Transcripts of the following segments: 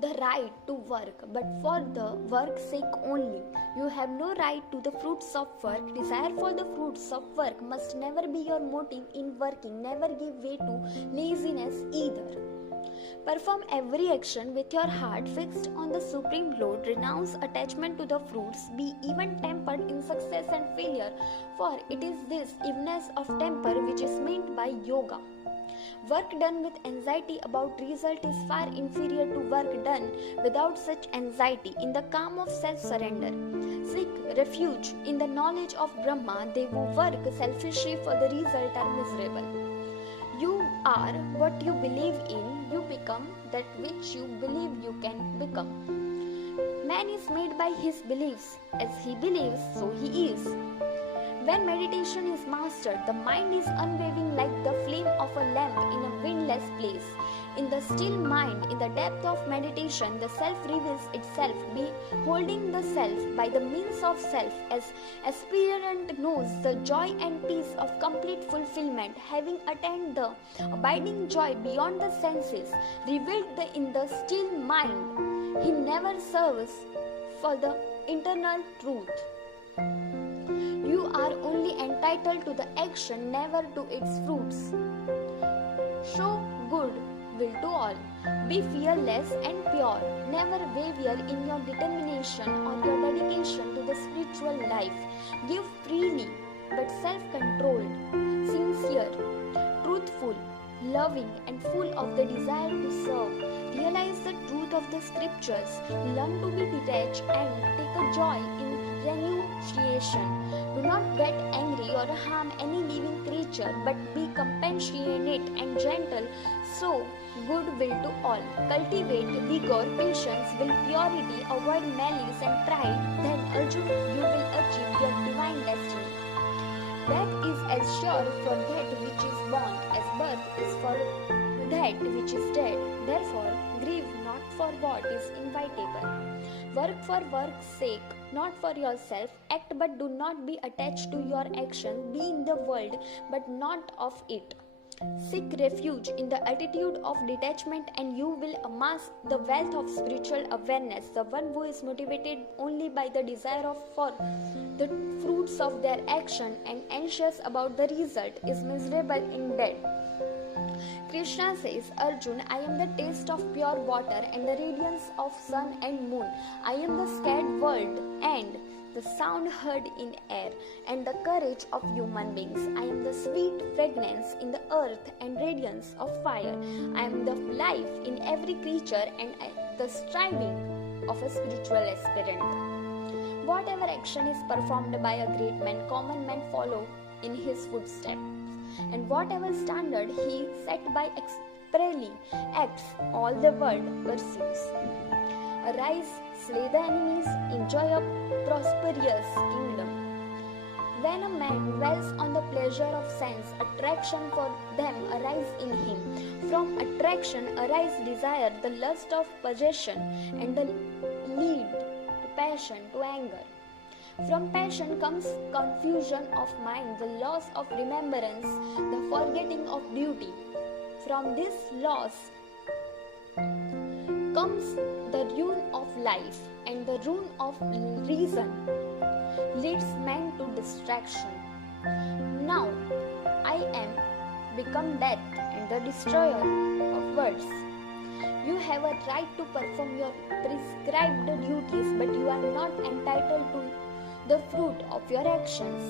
the right to work, but for the work's sake only. You have no right to the fruits of work. Desire for the fruits of work must never be your motive in working. Never give way to laziness either. Perform every action with your heart fixed on the supreme Lord. Renounce attachment to the fruits. Be even tempered in success and failure, for it is this evenness of temper which is meant by yoga. Work done with anxiety about result is far inferior to work done without such anxiety in the calm of self-surrender. Seek refuge in the knowledge of Brahma. They who work selfishly for the result are miserable. You are what you believe in. You become that which you believe you can become. Man is made by his beliefs. As he believes, so he is. When meditation is mastered, the mind is unwavering like the flame of a lamp in a windless place. In the still mind, in the depth of meditation, the self reveals itself, beholding the self by the means of self, as aspirant knows the joy and peace of complete fulfillment, having attained the abiding joy beyond the senses, revealed in the still mind. He never serves for the internal truth. You are only entitled to the action, never to its fruits. Show good will to all. Be fearless and pure. Never waver in your determination or your dedication to the spiritual life. Give freely, but self-controlled, sincere, truthful, loving, and full of the desire to serve. Realize the truth of the scriptures. Learn to be detached and take a joy in renunciation. Do not get angry or harm any living creature, but be compassionate and gentle. So good will to all. Cultivate vigor, patience, will, purity, avoid malice and pride. Then, Arjun, you will achieve your divine destiny. Death is as sure for that which is born as birth is for that which is dead. Therefore, grieve not for what is inevitable. Work for work's sake, not for yourself. Act, but do not be attached to your action. Be in the world, but not of it. Seek refuge in the attitude of detachment, and you will amass the wealth of spiritual awareness. The one who is motivated only by the desire for the fruits of their action and anxious about the result is miserable indeed. Krishna says, Arjun, I am the taste of pure water and the radiance of sun and moon. I am the scared world and the sound heard in air and the courage of human beings. I am the sweet fragrance in the earth and radiance of fire. I am the life in every creature and the striving of a spiritual aspirant. Whatever action is performed by a great man, common men follow in his footsteps. And whatever standard he set by expressly acts, all the world pursues. Arise, slay the enemies, enjoy a prosperous kingdom. When a man dwells on the pleasure of sense, attraction for them arises in him. From attraction arise desire, the lust of possession, and the lead to passion, to anger. From passion comes confusion of mind, the loss of remembrance, the forgetting of duty. From this loss comes the ruin of life, and the ruin of reason leads man to distraction. Now I am become death and the destroyer of words. You have a right to perform your prescribed duties, but you are not entitled to the fruit of your actions.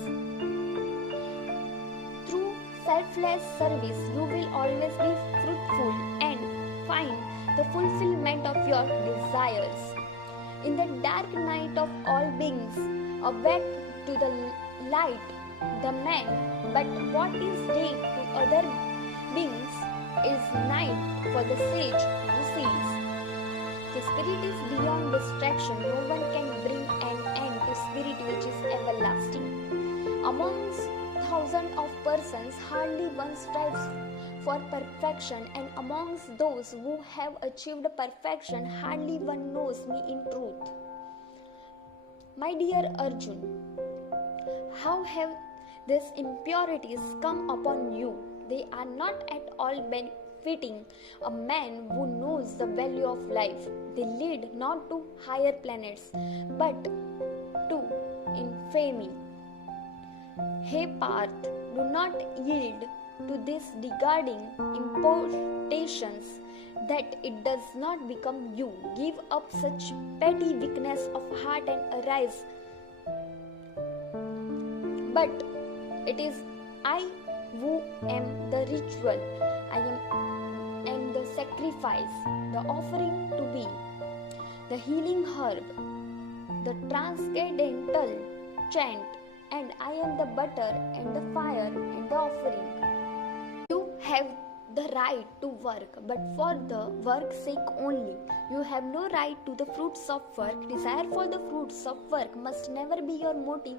Through selfless service, you will always be fruitful and find the fulfillment of your desires. In the dark night of all beings, awake to the light, the man, but what is day to other beings is night for the sage who sees. The spirit is beyond distraction. No one can bring an end to spirit which is everlasting. Amongst thousands of persons, hardly one strives for perfection, and amongst those who have achieved perfection, hardly one knows me in truth. My dear Arjun, how have these impurities come upon you? They are not at all fitting, a man who knows the value of life. They lead not to higher planets, but to infamy. Hey Parth, do not yield to this regarding importations that it does not become you. Give up such petty weakness of heart and arise. But it is I who am the ritual. I am the sacrifice, the offering to be, the healing herb, the transcendental chant, and I am the butter and the fire and the offering. You have the right to work, but for the work's sake only. You have no right to the fruits of work. Desire for the fruits of work must never be your motive